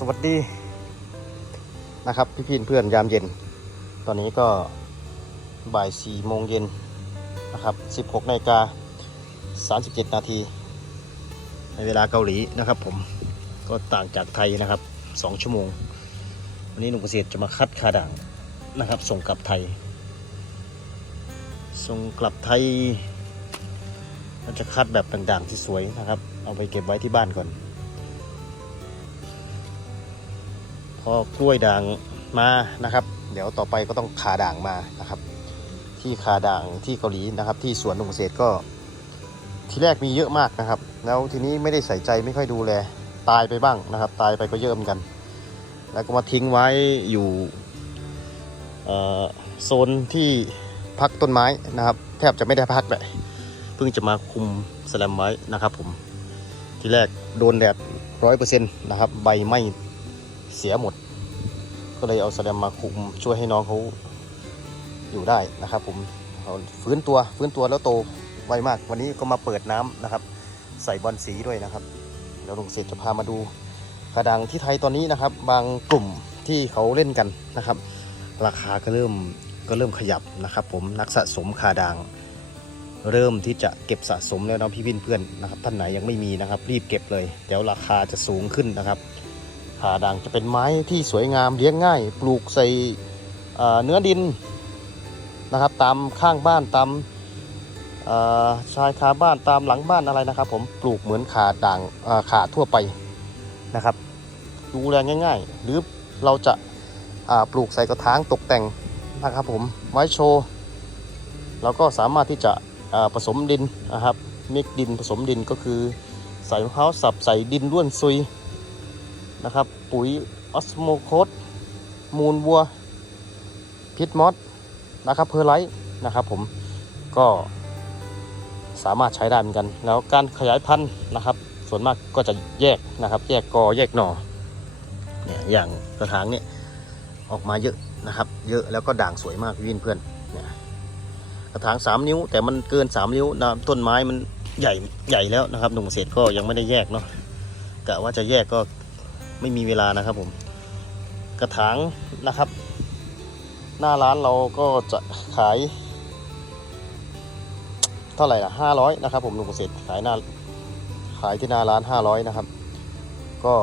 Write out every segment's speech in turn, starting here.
สวัสดีนะครับพี่พี่เพื่อนยามเย็น ตอนนี้ก็บ่าย4โมงเย็นนะครับ16นาฬิกา37นาทีในเวลาเกาหลีนะครับผมก็ต่างจากไทยนะครับ2ชั่วโมง วันนี้หนุ่มเกษตรจะมาคัดคาด่างนะครับ ส่งกลับไทย ส่งกลับไทยเราจะคัดแบบด่างๆที่สวยนะครับ เอาไปเก็บไว้ที่บ้านก่อน พอกล้วยด่างมานะครับ เดี๋ยวต่อไปก็ต้องขาด่างมานะครับ ที่ขาด่างที่เกาหลีนะครับ ที่สวนหนุ่มเกษตรก็ทีแรกมีเยอะมากนะครับ แล้วทีนี้ไม่ได้ใส่ใจไม่ค่อยดูแลตายไปบ้างนะครับ ตายไปก็เยอะเหมือนกัน แล้วก็มาทิ้งไว้อยู่โซนที่พักต้นไม้นะครับ แทบจะไม่ได้พักเลยเพิ่งจะมาคุมสแลมไว้นะครับผม ทีแรกโดนแดดร้อยเปอร์เซ็นต์นะครับ ใบไหม้ เสียหมด ก็เลยเอาแสแลมมาคุมช่วยให้น้องเขาอยู่ได้นะครับ ผมเอาฟื้นตัวฟื้นตัวแล้วโตไวมาก วันนี้ก็มาเปิดน้ำนะครับ ใส่บอลสีด้วยนะครับเดี๋ยวลุงเศษจะพามาดูกระดังที่ไทยตอนนี้นะครับ บางกลุ่มที่เขาเล่นกันนะครับ ราคาก็เริ่มก็เริ่มขยับนะครับ ผมนักสะสมคาดังเริ่มที่จะเก็บสะสมแล้วนะพี่วินเพื่อนนะครับท่านไหนยังไม่มีนะครับ รีบเก็บเลย เดี๋ยวราคาจะสูงขึ้นนะครับ คาดังจะเป็นไม้ที่สวยงามเลี้ยงง่าย ปลูกใส่เนื้อดินนะครับ ตามข้างบ้านตามชายคาบ้านตามหลังบ้านอะไรนะครับ ผมปลูกเหมือนขาด่างขาทั่วไปนะครับ ดูแลง่าย ๆ หรือเราจะาปลูกใส่กระถางตกแต่งนะครับ ผมไว้โชว์เราก็สามารถที่จะผสมดินนะครับมิกดินผสมดินก็คือใส่มะพร้าวสับใส่ดินร่วนซุย นะครับ ปุ๋ยออสโมโคสมูลวัวพิษมอสนะครับเพอร์ไลท์นะครับผมก็สามารถใช้ได้เหมือนกัน แล้วการขยายพันธุ์นะครับ ส่วนมากก็จะแยกนะครับ แยกกอแยกหน่อเนี่ยอย่างกระถางเนี่ยออกมาเยอะนะครับ เยอะแล้วก็ด่างสวยมากพี่วินเพื่อนเนี่ยกระถาง 3 นิ้ว แต่มันเกิน 3 นิ้วนะต้นไม้มันใหญ่ใหญ่แล้วนะครับหนุ่มเกษก็ยังไม่ได้แยกเนาะกะว่าจะแยกก็ ไม่มีเวลานะครับผม กระถางนะครับ หน้าร้านเราก็จะขาย เท่าไหร่ละห้าร้อยนะครับ ผมลุงเกษตรขายหน้าขายที่หน้าร้านห้าร้อยนะครับ ก็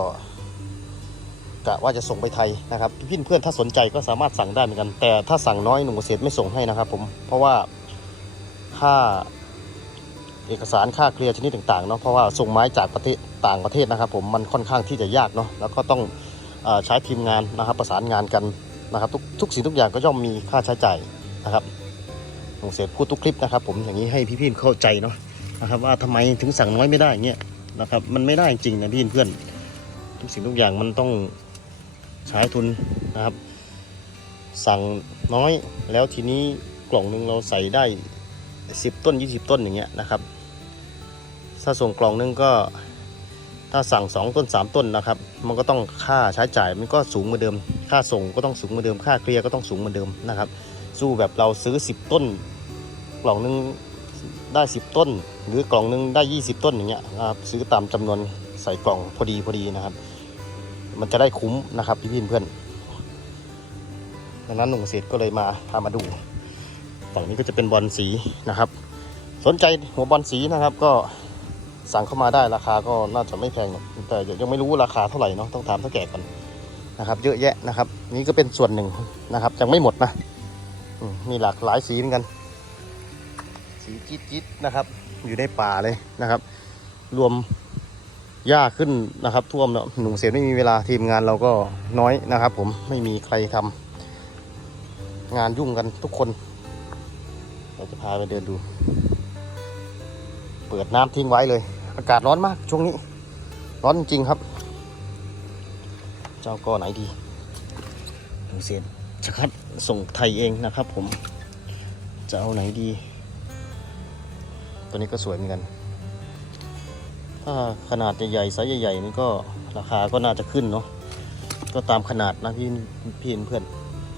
กะว่าจะส่งไปไทยนะครับพี่เพื่อนถ้าสนใจก็สามารถสั่งได้เหมือนกัน แต่ถ้าสั่งน้อยหนุ่มเกษตรไม่ส่งให้นะครับ ผมเพราะว่าค่า เอกสารค่าเคลียร์ชนิดต่างๆเนาะเพราะว่าส่งไม้จากประเทศต่างประเทศนะครับ ผมมันค่อนข้างที่จะยากเนาะแล้วก็ต้องอใช้ทีมงานนะครับประสานงานกันนะครับทุกทุกสิ่งทุกอย่างก็ย่อมมีค่าใช้จ่ายนะครับผมเสียพูดทุกคลิปนะครับ ผมอย่างนี้ให้พี่ๆเข้าใจเนาะนะครับ ว่าทำไมถึงสั่งน้อยไม่ได้เงี้ยนะครับ มันไม่ได้จริงนะพี่เพื่อนทุกสิ่งทุกอย่างมันต้องใช้ทุนนะครับ สั่งน้อยแล้วทีนี้กล่องหนึ่งเราใส่ได้สิบต้น 20 ต้นอย่างเงี้ยนะครับ ถ้าส่งกล่องนึงก็ถ้าสั่ง 2 ต้น 3 ต้นนะครับ มันก็ต้องค่าใช้จ่ายมันก็สูงเหมือนเดิม ค่าส่งก็ต้องสูงเหมือนเดิม ค่าเคลียร์ก็ต้องสูงเหมือนเดิมนะครับ สู้แบบเราซื้อ 10 ต้น กล่องนึงได้ 10 ต้น หรือกล่องนึงได้ 20 ต้นอย่างเงี้ยนะครับซื้อตามจำนวนใส่กล่องพอดีพอดีนะครับ มันจะได้คุ้มนะครับพี่พี่เพื่อนดังนั้นหนุ่มเกษตรก็เลยมาพามาดูฝั่งนี้ก็จะเป็นบอลสีนะครับ สนใจหัวบอลสีนะครับก็ สั่งเข้ามาได้ราคาก็น่าจะไม่แพงหรอกแต่ยังไม่รู้ราคาเท่าไหร่เนาะต้องถามเท่าแก่ก่อนนะครับ เยอะแยะนะครับ นี่ก็เป็นส่วนหนึ่งนะครับยังไม่หมดนะมีหลากหลายสีเหมือนกัน สีจิ๊ดจิ๊ดนะครับ อยู่ในป่าเลยนะครับ รวมหญ้าขึ้นนะครับ ท่วมแล้วหนุ่มเสียไม่มีเวลาทีมงานเราก็น้อยนะครับ ผมไม่มีใครทำงานยุ่งกันทุกคน เราจะพาไปเดินดู เปิดน้ำทิ้งไว้เลย อากาศร้อนมากช่วงนี้ ร้อนจริงครับ เจ้าก็ไหนดีหนุ่มเสียจะคัดส่งไทยเองนะครับผม จะเอาไหนดี ตัวนี้ก็สวยเหมือนกัน ถ้าขนาดใหญ่ๆไซส์ใหญ่ๆนี่ก็ราคาก็น่าจะขึ้นเนาะ ก็ตามขนาดนะพี่พี่เพื่อน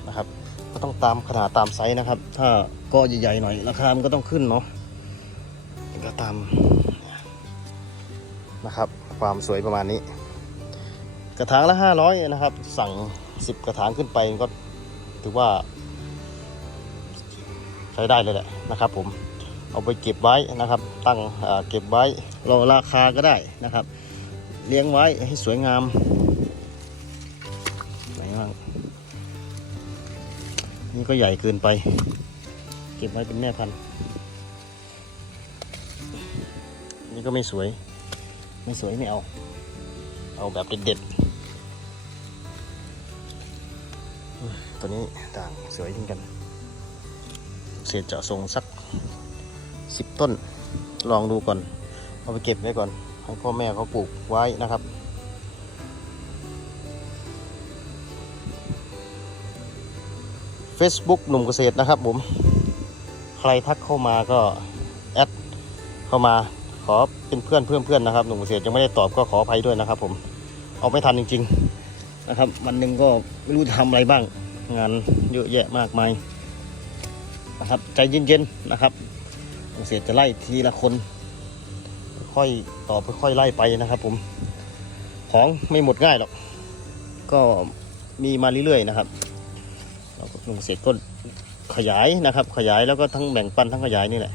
นะครับ ก็ต้องตามขนาดตามไซส์นะครับ ถ้าก็ใหญ่ๆหน่อยราคามันก็ต้องขึ้นเนาะก็ตาม นะครับ ความสวยประมาณนี้ กระถางละห้าร้อยนะครับ สั่งสิบกระถางขึ้นไปก็ถือว่า ใช้ได้เลยแหละนะครับ ผมเอาไปเก็บไว้นะครับ ตั้งเก็บไว้รอราคาก็ได้นะครับ เลี้ยงไว้ให้สวยงามไหนบ้างนี่ก็ใหญ่เกินไป เก็บไว้เป็นแม่พันธุ์นี่ก็ไม่สวย ไม่สวยไม่เอา เอาแบบเด็ดๆ ตัวนี้ต่างสวยจริงกัน เสียจะทรงสักสิบต้น ลองดูก่อน เอาไปเก็บไว้ก่อน ให้พ่อแม่เขาปลูกไว้นะครับ Facebook หนุ่มเกษตรนะครับผม ใครทักเข้ามาก็ แอดเข้ามา ขอเป็นเพื่อนเพื่อนเพื่อนนะครับหนุ่มเกษตรยังไม่ได้ตอบก็ขออภัยด้วยนะครับ ผมเอาไม่ทันจริง ๆนะครับ วันหนึ่งก็ไม่รู้จะทำอะไรบ้าง งานเยอะแยะมากมายนะครับ ใจเย็นๆนะครับหนุ่มเกษตรจะไล่ทีละคน ค่อยตอบค่อยไล่ไปนะครับ ผมของไม่หมดง่ายหรอก ก็มีมาเรื่อยๆนะครับหนุ่มเกษตรก็ขยายนะครับ ขยายแล้วก็ทั้งแบ่งปันทั้งขยายนี่แหละ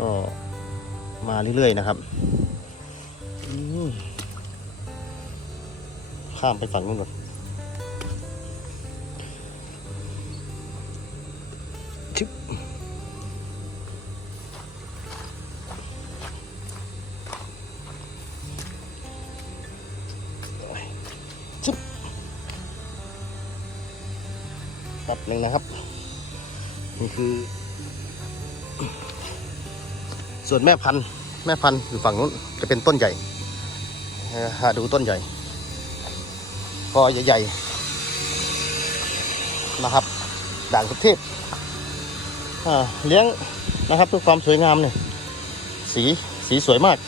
ก็ มาเรื่อยๆนะครับอืมข้ามไปฝั่งนู้นก่อนชึบชึบแป๊บหนึ่งนะครับ นี่คือ ส่วนแม่พันธุ์แม่พันธุ์อยู่ฝั่งนู้นจะเป็นต้นใหญ่หาดูต้นใหญ่ก็ใหญ่ๆนะครับ ด่างประเทศเลี้ยงนะครับเพื่อความสวยงามเนี่ยสีสีสวยมาก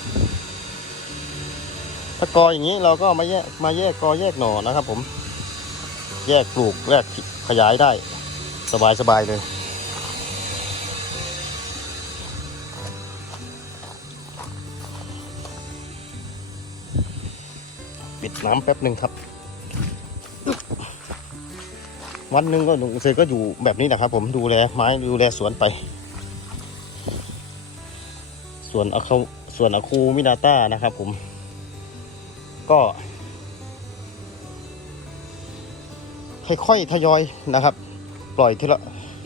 ถ้ากออย่างนี้เราก็มาแยกมาแยกกอแยกหน่อนะครับผม แยกปลูกแยกขยายได้ สบายๆเลย ปิดน้ำแป๊บหนึ่งครับ วันหนึ่งก็หนุ่มเซก็อยู่แบบนี้แหละครับ ผมดูแลไม้ดูแลสวนไป ส่วนอาคาส่วนอาคูมินาต้านะครับ ผม ก็ค่อยๆทยอยนะครับ ปล่อยทีละ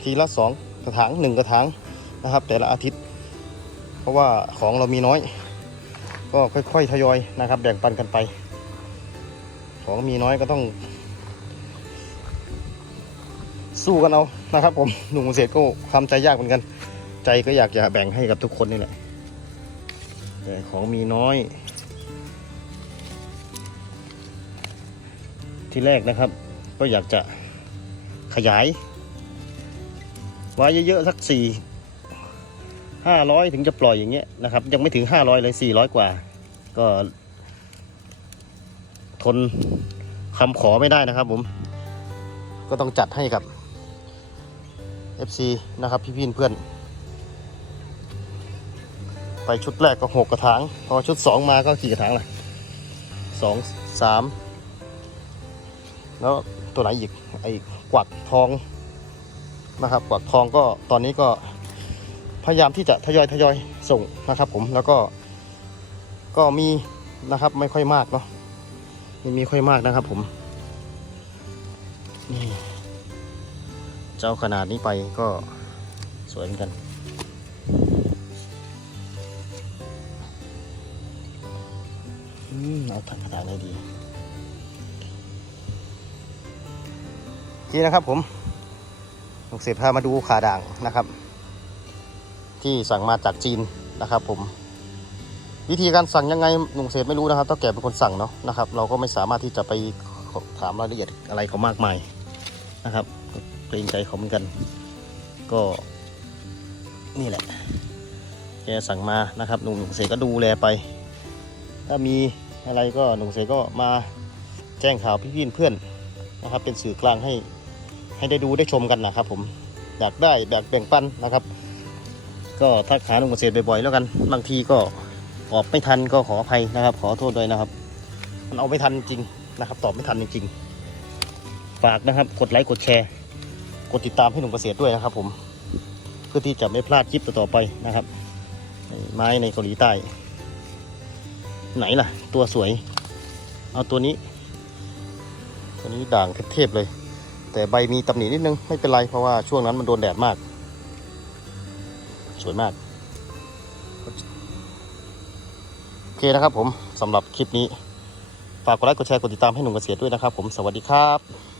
ทีละสองกระถางหนึ่งกระถางนะครับ แต่ละอาทิตย์ เพราะว่าของเรามีน้อย ก็ค่อยๆทยอยนะครับ แบ่งปันกันไป ของมีน้อยก็ต้อง สู้กันเอานะครับ ผมหนุ่มเกษก็ทำใจยากเหมือนกัน ใจก็อยากจะแบ่งให้กับทุกคนนี่แหละแต่ของมีน้อย ที่แรกนะครับ ก็อยากจะขยายไว้เยอะๆสักสี่ห้าร้อยถึงจะปล่อยอย่างเงี้ยนะครับ ยังไม่ถึงห้าร้อยเลยสี่ร้อยกว่า ก็ ทนคำขอไม่ได้นะครับผม ก็ต้องจัดให้กับ FC นะครับพี่พี่เพื่อน ไปชุดแรกก็หกกระถาง พอชุดสองมาก็กี่กระถางล่ะสองสามแล้วตัวไหนอีกไอ้กวักทองนะครับ กวักทองก็ตอนนี้ก็พยายามที่จะทยอยทยอยส่งนะครับผมแล้วก็ก็มีนะครับไม่ค่อยมากเนาะ ไม่มีค่อยมากนะครับผม นี่ เจ้าขนาดนี้ไปก็สวยเหมือนกัน อืม เอาถังกระดาษไหนดีนี่นะครับผมลูกเศษพามาดูขาด่างนะครับ ที่สั่งมาจากจีนนะครับผม วิธีการสั่งยังไงหนุ่มเศษไม่รู้นะครับต้องแก่เป็นคนสั่งเนาะนะครับ เราก็ไม่สามารถที่จะไปถามรายละเอียดอะไรเขามากมายนะครับเกรงใจเขาเหมือนกัน ก็นี่แหละแกสั่งมานะครับหนุ่มเศษก็ดูแลไป ถ้ามีอะไรก็หนุ่มเศษก็มาแจ้งข่าวพี่ๆเพื่อนนะครับ เป็นสื่อกลางให้ให้ได้ดูได้ชมกันนะครับ ผมอยากได้อยากแบ่งปันนะครับ ก็ทักหาหนุ่มเศษบ่อยๆแล้วกันบางทีก็ ออกไม่ทันก็ขออภัยนะครับ ขอโทษด้วยนะครับ มันเอาไม่ทันจริงนะครับ ตอบไม่ทันจริงๆฝากนะครับ กดไลค์กดแชร์ กดติดตามให้หนุ่มเกษตรด้วยนะครับ ผม เพื่อที่จะไม่พลาดคลิปต่อๆไปนะครับ ไม้ในเกาหลีใต้ ไหนล่ะ ตัวสวย เอาตัวนี้ ตัวนี้ด่างเทพเลย แต่ใบมีตำหนินิดนึงไม่เป็นไรเพราะว่าช่วงนั้นมันโดนแดดมาก สวยมาก เคนะครับผมสำหรับคลิปนี้ ฝากกดไลค์กดแชร์กดติดตามให้หนุ่มเกษตรด้วยนะครับผมสวัสดีครับ